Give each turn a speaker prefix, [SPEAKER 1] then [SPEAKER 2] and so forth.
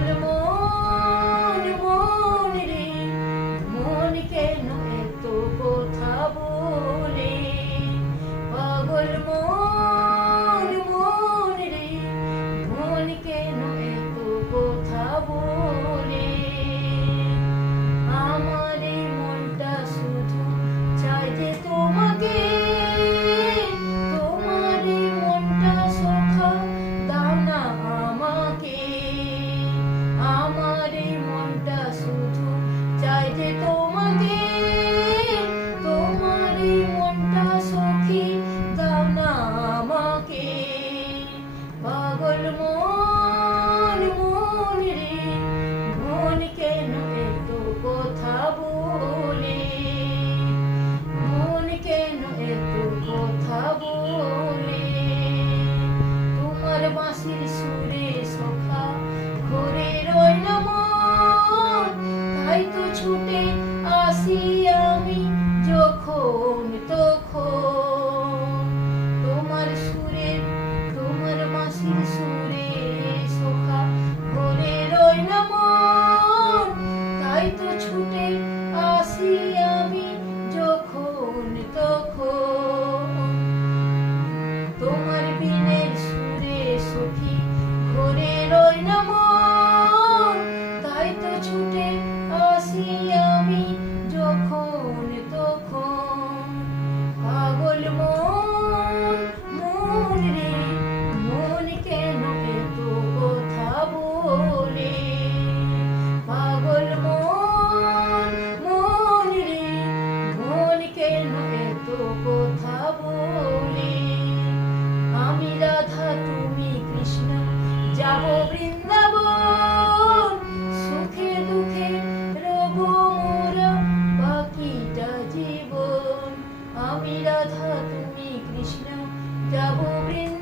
[SPEAKER 1] Voldemort. potato আমি তুমি কৃষ্ণ যাব বৃন্দ